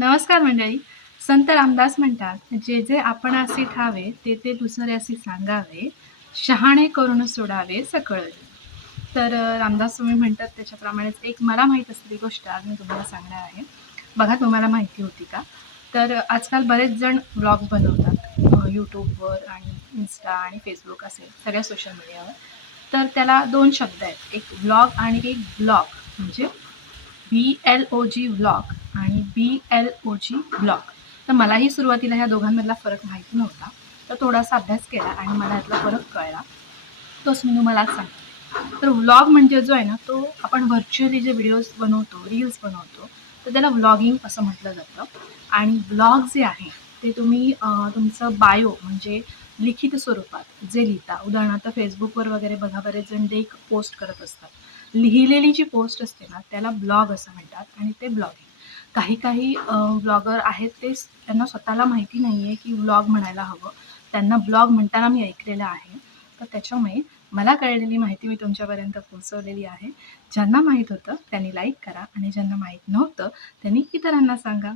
नमस्कार मंडळी. संत रामदास म्हणतात, "जे जे आपणासी ठावे, ते ते दुसऱ्यासी सांगावे. शहाणे करून सोडावे सकळ." तर रामदास स्वामी म्हणतात त्याच्याप्रमाणेच एक मला माहीत असलेली गोष्ट आज मी तुम्हाला सांगणार आहे. बघा तुम्हाला माहिती होती का? तर आजकाल बरेच जण व्लॉग बनवतात YouTubeवर आणि Insta आणि Facebook असेल सगळ्या सोशल मीडियावर. तर त्याला 2 शब्द आहेत. एक व्लॉग आणि एक ब्लॉग म्हणजे BLOG व्लॉग आणि BLOG ब्लॉग. तर मलाही सुरुवातीला ह्या दोघांमधला फरक माहिती नव्हता. तर थोडासा अभ्यास केला आणि मला यातला फरक कळला. तोच मी तुम्हाला आज सांगते. तर व्लॉग म्हणजे जो आहे ना, तो आपण व्हर्च्युअली जे व्हिडिओज बनवतो, रील्स बनवतो, तर त्याला व्लॉगिंग असं म्हटलं जातं. आणि ब्लॉग जे आहे ते तुम्ही तुमचं बायो म्हणजे लिखित स्वरूपात जे लिहिता, उदाहरणार्थ Facebookवर वगैरे बघा बरेच जण लेख पोस्ट करत असतात. लिहिलेली जी पोस्ट असते ना, त्याला ब्लॉग असं म्हणतात आणि ते ब्लॉगिंग. काही ब्लॉगर आहेत त्यांना स्वतःला माहिती नाही आहे की व्लॉग म्हणायला हवं. त्यांना ब्लॉग म्हणताना मी ऐकलेलं आहे. तर त्याच्यामुळे मला कळलेली माहिती मी तुमच्यापर्यंत पोहोचवलेली आहे. ज्यांना माहीत होतं त्यांनी लाईक करा आणि ज्यांना माहीत नव्हतं त्यांनी इतरांना सांगा.